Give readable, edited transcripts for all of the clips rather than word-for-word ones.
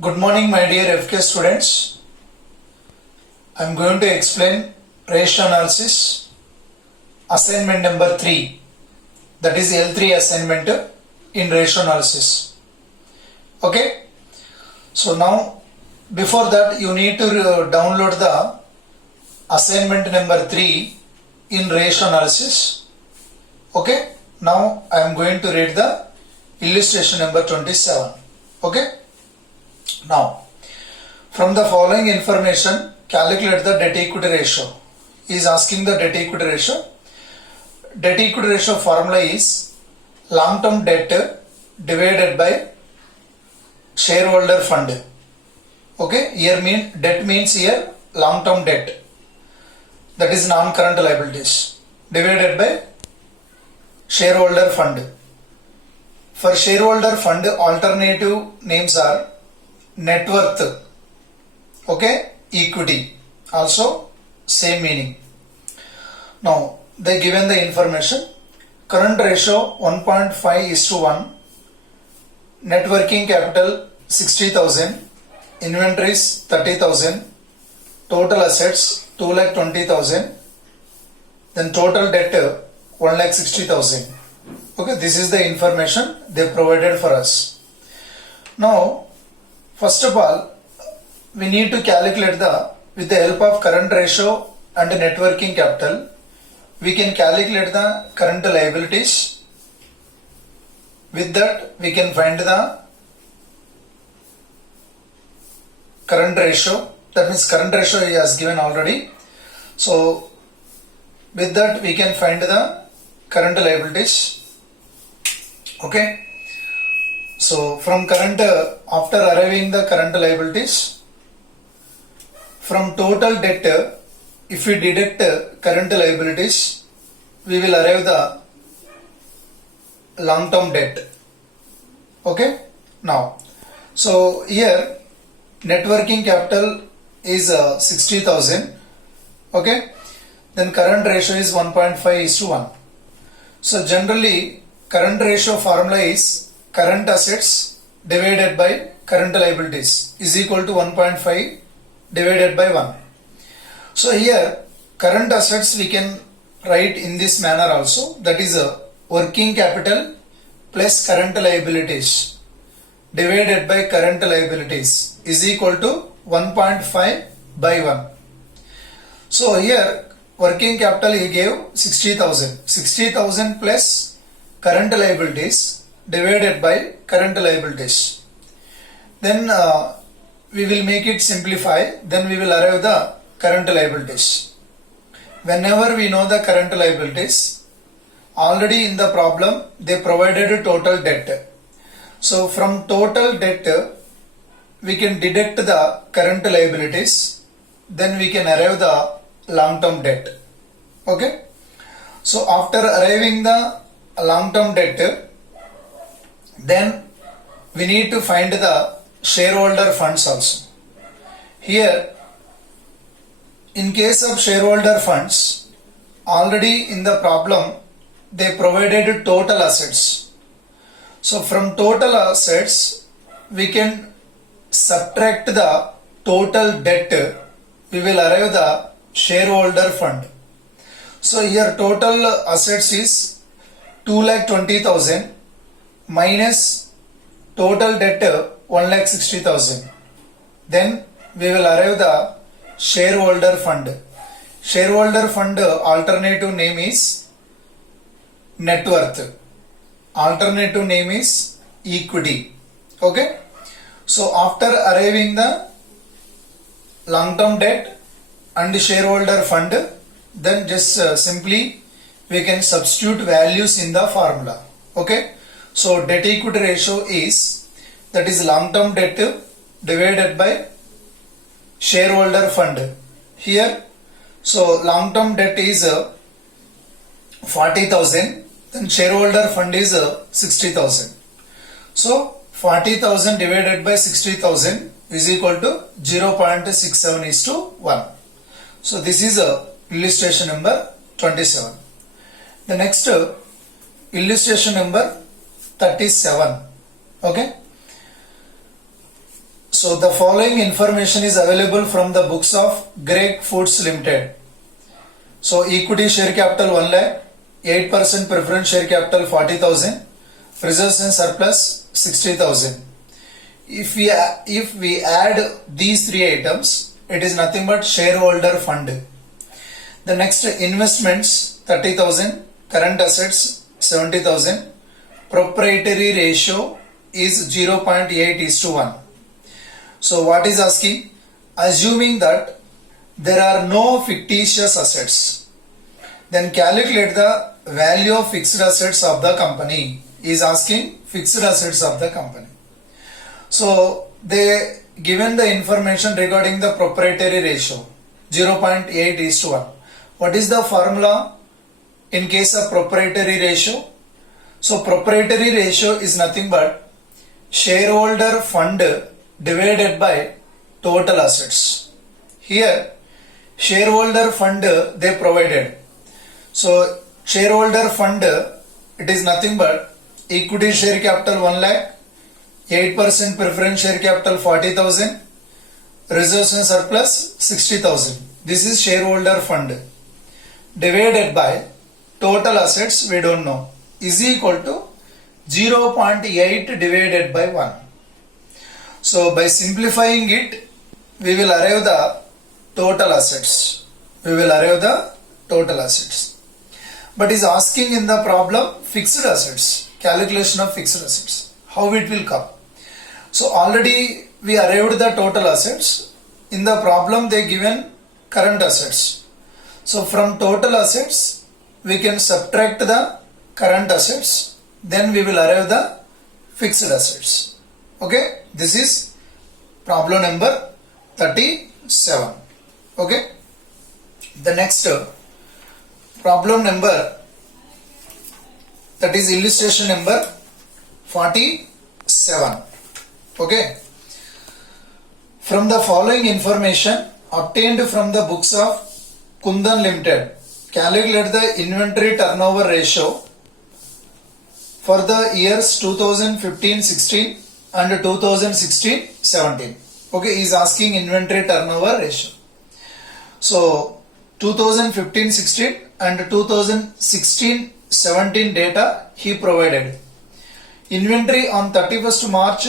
Good morning, my dear FK students. I am going to explain ratio analysis assignment number 3, that is L3 assignment in ratio analysis. Okay, so now before that you need to download the assignment number 3 in ratio analysis. Okay, now I am going to read the illustration number 27. Okay. Now, from the following information, calculate the debt equity ratio. He is asking the debt equity ratio. Debt equity ratio formula is long term debt divided by shareholder fund. Okay, here debt means here long term debt, that is non current liabilities, divided by shareholder fund. For shareholder fund, alternative names are net worth, okay, equity, also same meaning. Now they given the information: current ratio 1.5:1, net working capital 60,000, inventories 30,000, total assets 2,20,000, then total debt 1,60,000. Okay, this is the information they provided for us. Now first of all, we need to calculate with the help of current ratio and net working capital, we can calculate the current liabilities. With that, we can find the current ratio. That means current ratio he has given already. So with that, we can find the current liabilities. Okay. So from current, after arriving the current liabilities, from total debt, if we deduct current liabilities, we will arrive the long term debt. Okay. Now, so here net working capital is 60,000. Okay. Then current ratio is 1.5:1. So generally current ratio formula is current assets divided by current liabilities is equal to 1.5 divided by 1. So here current assets we can write in this manner also, that is a working capital plus current liabilities divided by current liabilities is equal to 1.5 by 1. So here working capital he gave 60,000. 60,000 plus current liabilities divided by current liabilities. Then we will make it simplify, then we will arrive the current liabilities. Whenever we know the current liabilities, already in the problem they provided a total debt. So from total debt we can deduct the current liabilities, then we can arrive the long term debt. Okay. So after arriving the long term debt, then we need to find the shareholder funds also. Here in case of shareholder funds, already in the problem they provided total assets. So from total assets we can subtract the total debt, we will arrive the shareholder fund. So here total assets is 2,20,000 minus total debt 1,60,000. Then we will arrive the shareholder fund. Shareholder fund alternative name is net worth. Alternative name is equity. Okay. So after arriving the long term debt and shareholder fund, then just simply we can substitute values in the formula. Okay. So debt equity ratio is, that is long term debt divided by shareholder fund. Here, so long term debt is 40,000, then shareholder fund is 60,000. So 40,000 divided by 60,000 is equal to 0.67:1. So this is illustration number 27. The next illustration number 37. Okay. So the following information is available from the books of Greg Foods Limited. So equity share capital 1 lakh, 8% preference share capital 40,000, reserves and surplus 60,000. If we add these three items, it is nothing but shareholder fund. The next investments 30,000, current assets 70,000, proprietary ratio is 0.8:1. So what is asking? Assuming that there are no fictitious assets, then calculate the value of fixed assets of the company. Is asking fixed assets of the company. So they given the information regarding the proprietary ratio 0.8:1. What is the formula in case of proprietary ratio? So proprietary ratio is nothing but shareholder fund divided by total assets. Here shareholder fund they provided. So shareholder fund, it is nothing but equity share capital 1 lakh, 8% preference share capital 40,000, reserves and surplus 60,000. This is shareholder fund divided by total assets, we don't know, is equal to 0.8 divided by 1. So by simplifying it, we will arrive the total assets. But is asking in the problem fixed assets, calculation of fixed assets. How it will come? So already we arrived the total assets. In the problem they given current assets. So from total assets we can subtract the current assets, then we will arrive the fixed assets. Okay, this is problem number 37. Okay, the next problem number, that is illustration number 47. Okay, from the following information obtained from the books of Kundan Limited, calculate the inventory turnover ratio for the years 2015-16 and 2016-17. Okay, is asking inventory turnover ratio. So 2015-16 and 2016-17 data he provided. Inventory on 31st March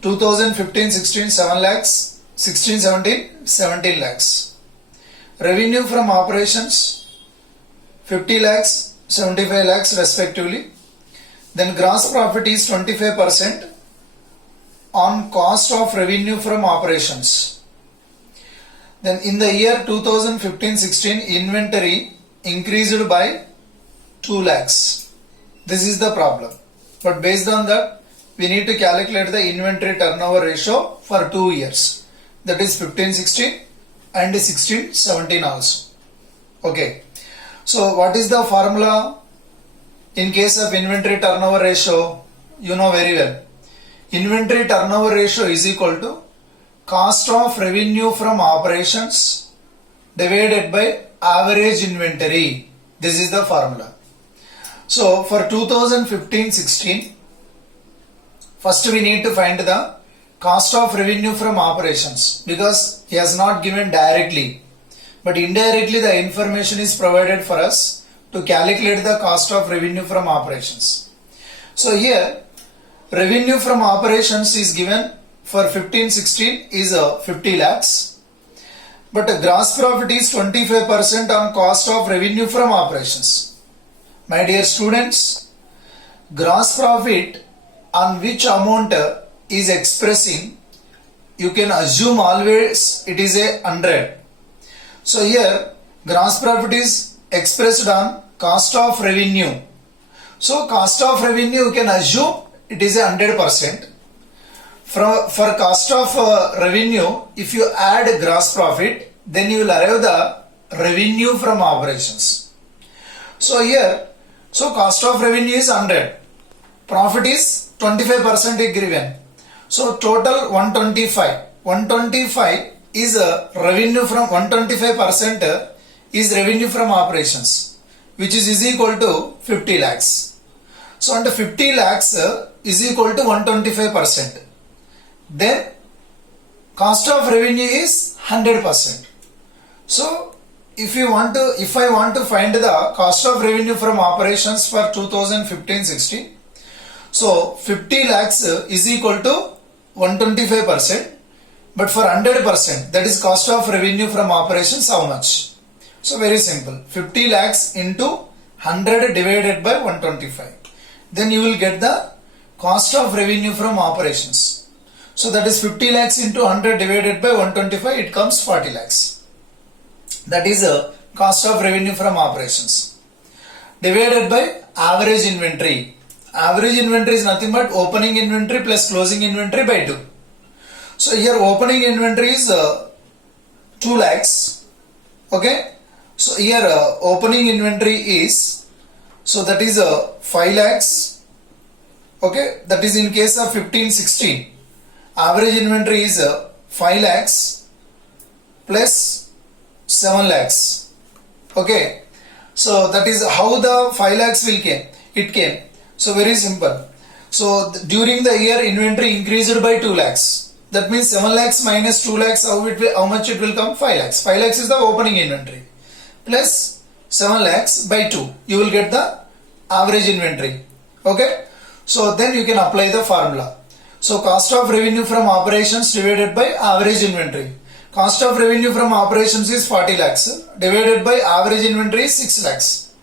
2015-16 7 lakhs, 16-17 17 lakhs. Revenue from operations 50 lakhs, 75 lakhs respectively. Then gross profit is 25% on cost of revenue from operations. Then in the year 2015-16 inventory increased by 2 lakhs. This is the problem. But based on that, we need to calculate the inventory turnover ratio for 2 years. That is 15-16 and 16-17 also. Okay. So what is the formula in case of inventory turnover ratio? You know very well. Inventory turnover ratio is equal to cost of revenue from operations divided by average inventory. This is the formula. So for 2015-16, first we need to find the cost of revenue from operations, because he has not given directly, but indirectly the information is provided for us to calculate the cost of revenue from operations. So here revenue from operations is given for 15-16 is 50 lakhs, but gross profit is 25% on cost of revenue from operations. My dear students, gross profit on which amount is expressing, you can assume always it is a 100. So here gross profit is expressed on cost of revenue. So cost of revenue you can assume it is a 100%. For cost of revenue, if you add gross profit, then you will arrive the revenue from operations. So here, so cost of revenue is 100. Profit is 25% given. So total 125. 125 is revenue from 125% is revenue from operations, which is equal to 50 lakhs. So under 50 lakhs is equal to 125%. then cost of revenue is 100%. So if I want to find the cost of revenue from operations for 2015-16, so 50 lakhs is equal to 125%, but for 100%, that is cost of revenue from operations, how much? So very simple, 50 lakhs into 100 divided by 125. Then you will get the cost of revenue from operations. So that is 50 lakhs into 100 divided by 125, it comes 40 lakhs. That is a cost of revenue from operations. Divided by average inventory. Average inventory is nothing but opening inventory plus closing inventory by 2. So here opening inventory is 2 lakhs. Okay. So here opening inventory is, so that is 5 lakhs. Okay. That is in case of 15-16. Average inventory is 5 lakhs plus 7 lakhs. Okay. So that is how the 5 lakhs will came. It came. So very simple. So during the year inventory increased by 2 lakhs. That means 7 lakhs minus 2 lakhs, how much it will come? 5 lakhs. 5 lakhs is the opening inventory. Plus 7 lakhs by 2. You will get the average inventory. Okay. So then you can apply the formula. So cost of revenue from operations divided by average inventory. Cost of revenue from operations is 40 lakhs divided by average inventory is 6 lakhs.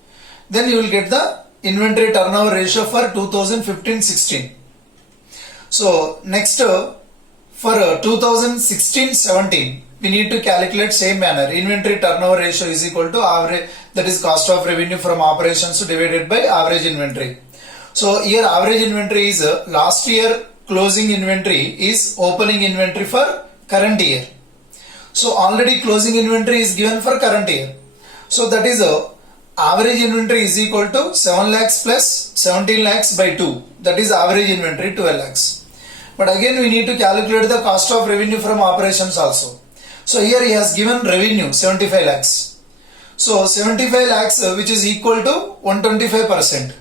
Then you will get the inventory turnover ratio for 2015-16. So next for 2016-17 we need to calculate same manner. Inventory turnover ratio is equal to average, that is cost of revenue from operations divided by average inventory. So here average inventory is last year closing inventory is opening inventory for current year. So already closing inventory is given for current year. So that is average inventory is equal to 7 lakhs plus 17 lakhs by 2. That is average inventory 12 lakhs. But again we need to calculate the cost of revenue from operations also. So here he has given revenue 75 lakhs. So 75 lakhs which is equal to 125%.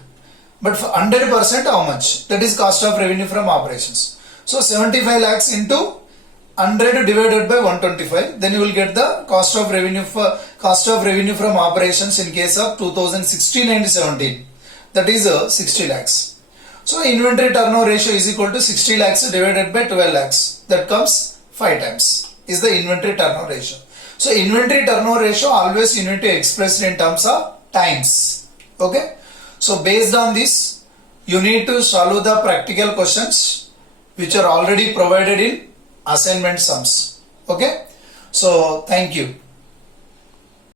But for 100% how much? That is cost of revenue from operations. So 75 lakhs into 100 divided by 125, then you will get the cost of revenue from operations in case of 2016 and 17. That is 60 lakhs. So inventory turnover ratio is equal to 60 lakhs divided by 12 lakhs. That comes 5 times is the inventory turnover ratio. So inventory turnover ratio always you need to express in terms of times. Okay. So based on this, you need to solve the practical questions which are already provided in assignment sums. Okay. So thank you.